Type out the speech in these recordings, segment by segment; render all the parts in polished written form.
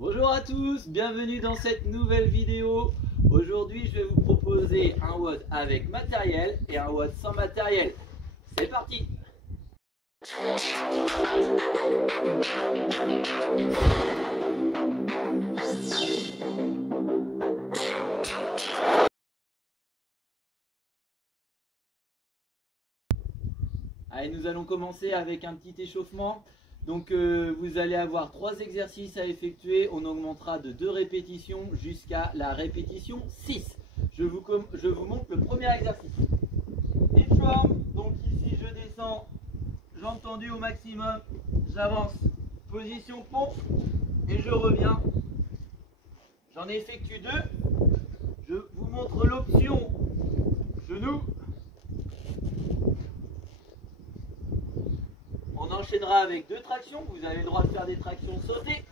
Bonjour à tous, bienvenue dans cette nouvelle vidéo. Aujourd'hui, je vais vous proposer un WOD avec matériel et un WOD sans matériel. C'est parti! Allez, nous allons commencer avec un petit échauffement. Donc vous allez avoir 3 exercices à effectuer. On augmentera de 2 répétitions jusqu'à la répétition 6. Je vous montre le premier exercice. Inchworm, donc ici je descends, jambes tendues au maximum, j'avance, position pompe et je reviens. J'en effectue 2. Je vous montre l'option genou. On enchaînera avec 2 tractions. Vous avez le droit de faire des tractions sautées.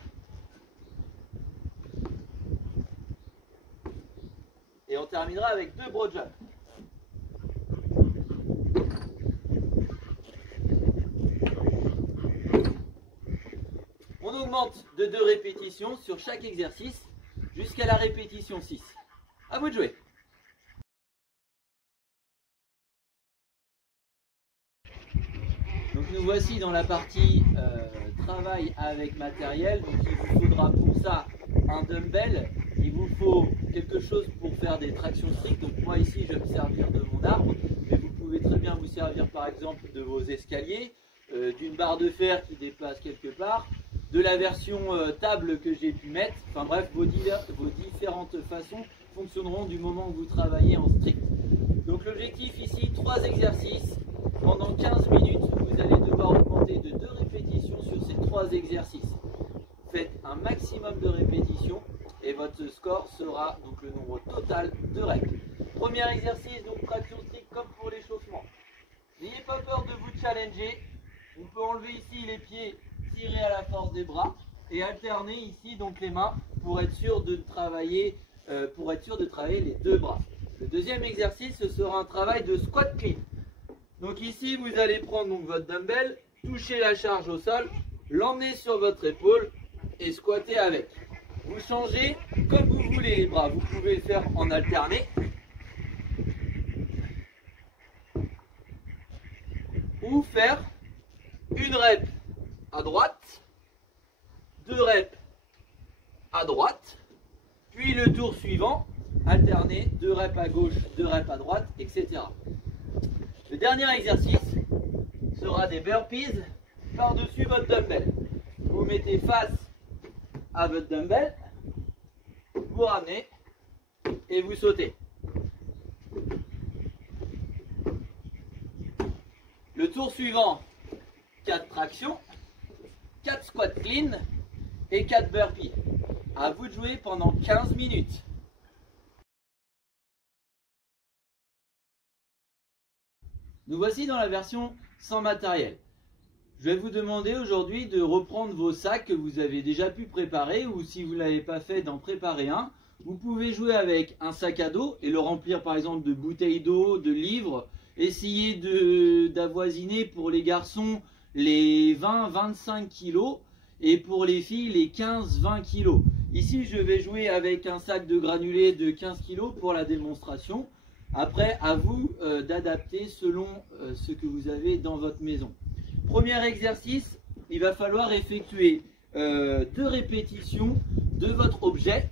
Et on terminera avec 2 broad jumps. On augmente de 2 répétitions sur chaque exercice jusqu'à la répétition 6. À vous de jouer. Donc nous voici dans la partie travail avec matériel. Donc il vous faudra pour ça un dumbbell, il vous faut quelque chose pour faire des tractions strictes. Donc moi ici je vais me servir de mon arbre, mais vous pouvez très bien vous servir par exemple de vos escaliers, d'une barre de fer qui dépasse quelque part, de la version table que j'ai pu mettre. Enfin bref, vos différentes façons fonctionneront du moment où vous travaillez en strict. Donc l'objectif ici, 3 exercices. Pendant 15 minutes, vous allez devoir augmenter de 2 répétitions sur ces 3 exercices. Faites un maximum de répétitions et votre score sera donc le nombre total de règles. Premier exercice, donc traction stricte comme pour l'échauffement. N'ayez pas peur de vous challenger. On peut enlever ici les pieds, tirer à la force des bras et alterner ici donc les mains pour être sûr de travailler, les 2 bras. Le deuxième exercice, ce sera un travail de squat clean. Donc ici, vous allez prendre donc votre dumbbell, toucher la charge au sol, l'emmener sur votre épaule et squatter avec. Vous changez comme vous voulez les bras. Vous pouvez le faire en alterné. Ou faire une rep à droite, 2 reps à droite, puis le tour suivant, alterner, 2 reps à gauche, 2 reps à droite, etc. Le dernier exercice sera des burpees par-dessus votre dumbbell. Vous mettez face à votre dumbbell, vous ramenez et vous sautez. Le tour suivant, 4 tractions, 4 squats clean et 4 burpees. À vous de jouer pendant 15 minutes. Nous voici dans la version sans matériel. Je vais vous demander aujourd'hui de reprendre vos sacs que vous avez déjà pu préparer, ou si vous ne l'avez pas fait, d'en préparer un. Vous pouvez jouer avec un sac à dos et le remplir par exemple de bouteilles d'eau, de livres. Essayez d'avoisiner pour les garçons les 20-25 kg et pour les filles les 15-20 kg. Ici je vais jouer avec un sac de granulés de 15 kg pour la démonstration. Après, à vous d'adapter selon ce que vous avez dans votre maison. Premier exercice, il va falloir effectuer 2 répétitions de votre objet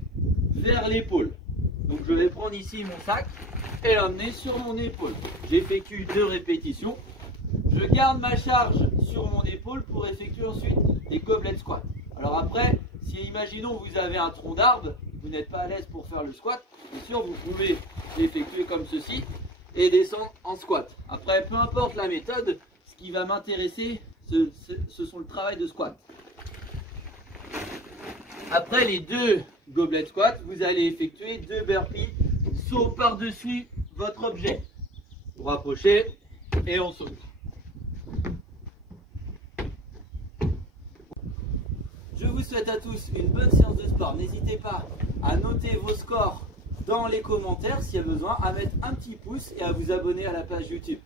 vers l'épaule. Donc je vais prendre ici mon sac et l'emmener sur mon épaule. J'effectue 2 répétitions. Je garde ma charge sur mon épaule pour effectuer ensuite des goblet squats. Alors après, si imaginons vous avez un tronc d'arbre, vous n'êtes pas à l'aise pour faire le squat, bien sûr vous pouvez l'effectuer comme ceci et descendre en squat. Après, peu importe la méthode, ce qui va m'intéresser, ce sont le travail de squat. Après les 2 goblet squats, vous allez effectuer 2 burpees, saut par-dessus votre objet. Vous rapprochez et on saute. Je vous souhaite à tous une bonne séance de sport. N'hésitez pas à noter vos scores dans les commentaires s'il y a besoin, à mettre un petit pouce et à vous abonner à la page YouTube.